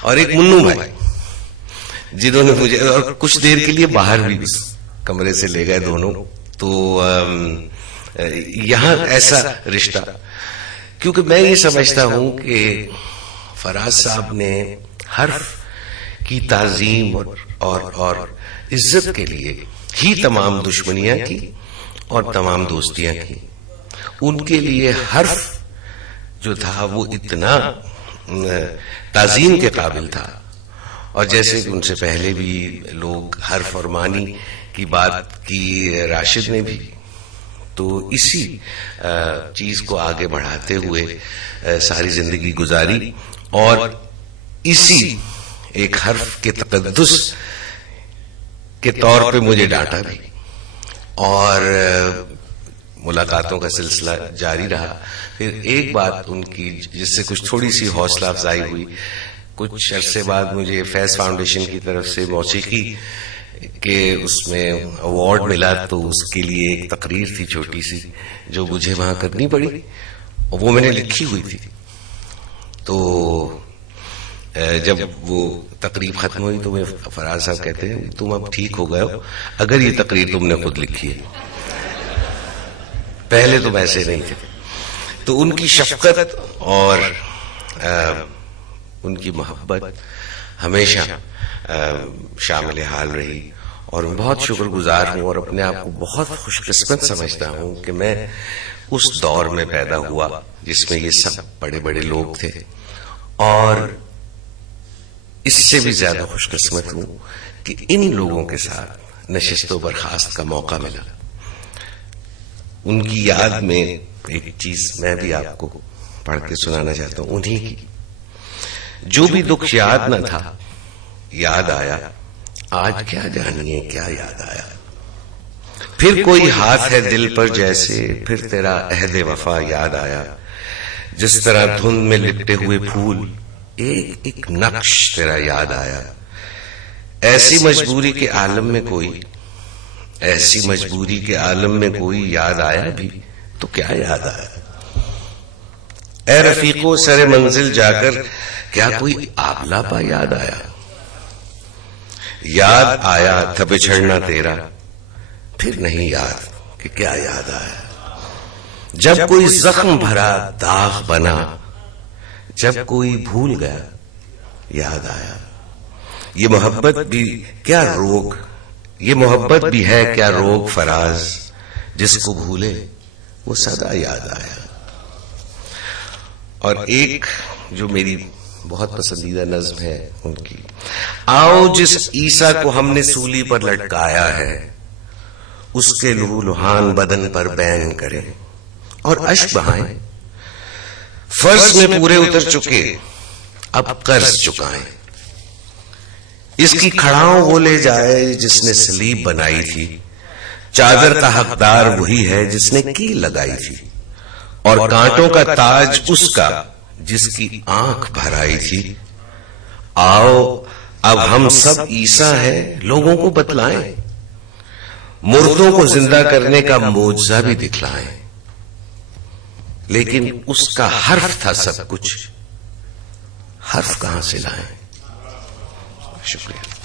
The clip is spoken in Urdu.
اور ایک منو بھائی، جنہوں نے مجھے اور کچھ دیر کے لیے باہر بھی اس کمرے سے لے گئے دونوں. تو یہاں ایسا رشتہ، کیونکہ میں یہ سمجھتا ہوں کہ فراز صاحب نے حرف کی تعظیم اور عزت کے لیے ہی تمام دشمنیاں کی اور تمام دوستیاں کی. ان کے لیے حرف جو تھا وہ اتنا تعظیم کے قابل تھا، اور جیسے کہ ان سے پہلے بھی لوگ حرف اور معنی کی بات کی، راشد نے بھی، تو اسی چیز کو آگے بڑھاتے ہوئے ساری زندگی گزاری، اور اسی ایک حرف کے تقدس کے طور پہ مجھے ڈانٹا بھی، اور ملاقاتوں کا سلسلہ جاری رہا. پھر ایک بات ان کی جس سے کچھ تھوڑی سی حوصلہ افزائی ہوئی، کچھ عرصے بعد مجھے فیض فاؤنڈیشن کی طرف سے موسیقی کہ اس میں ایوارڈ ملا، تو اس کے لیے ایک تقریر تھی چھوٹی سی جو مجھے وہاں کرنی پڑی، اور وہ میں نے لکھی ہوئی تھی. تو جب وہ تقریر ختم ہوئی تو میں فراز صاحب کہتے ہیں تم اب ٹھیک ہو گئے ہو اگر یہ تقریر تم نے خود لکھی ہے، پہلے تو ویسے نہیں تھے. تو ان کی شفقت اور ان کی محبت ہمیشہ شامل حال رہی، اور بہت شکر گزار ہوں اور اپنے آپ کو بہت خوش قسمت سمجھتا ہوں کہ میں اس دور میں پیدا ہوا جس میں یہ سب بڑے بڑے لوگ تھے، اور اس سے بھی زیادہ خوش قسمت ہوں کہ ان لوگوں کے ساتھ نشست و برخاست کا موقع ملا. ان کی یاد میں ایک چیز میں بھی آپ کو پڑھ کے سنانا چاہتا ہوں انہی کی. جو بھی دکھ یاد نہ تھا یاد آیا، آج کیا جانیے کیا یاد آیا. پھر کوئی ہاتھ ہے دل پر جیسے، پھر تیرا عہد وفا یاد آیا. جس طرح دھند میں لپٹے ہوئے پھول، ایک ایک نقش تیرا یاد آیا. ایسی مجبوری کے عالم میں کوئی، ایسی مجبوری کے عالم میں کوئی یاد آیا بھی تو کیا یاد آیا. اے رفیقو سر منزل جا کر کیا کوئی آبلا پا یاد آیا. یاد آیا تھا بچھڑنا تیرا، پھر نہیں یاد کہ کیا یاد آیا. جب کوئی زخم بھرا داغ بنا، جب کوئی بھول گیا یاد آیا. یہ محبت بھی کیا روگ، یہ محبت بھی ہے کیا روگ فراز، جس کو بھولے وہ سدا یاد آیا. اور ایک جو میری بہت پسندیدہ نظم ہے ان کی، آؤ جس عیسیٰ کو ہم نے سولی پر لٹکایا ہے، اس کے لہو لہان بدن پر بین کریں اور اشک بہائیں. فرض میں پورے اتر چکے اب قرض چکائیں. اس کی کھڑاؤں وہ لے جائے جس نے سلیب بنائی تھی، چادر کا حقدار وہی ہے جس نے کیل لگائی تھی، اور کانٹوں کا تاج اس کا جس کی آنکھ بھر آئی تھی. آؤ اب ہم سب عیسیٰ ہیں لوگوں کو بتلائیں، مردوں کو زندہ کرنے کا معجزہ بھی دکھلائیں. لیکن اس کا حرف تھا سب کچھ، حرف کہاں سے لائیں. شکریہ.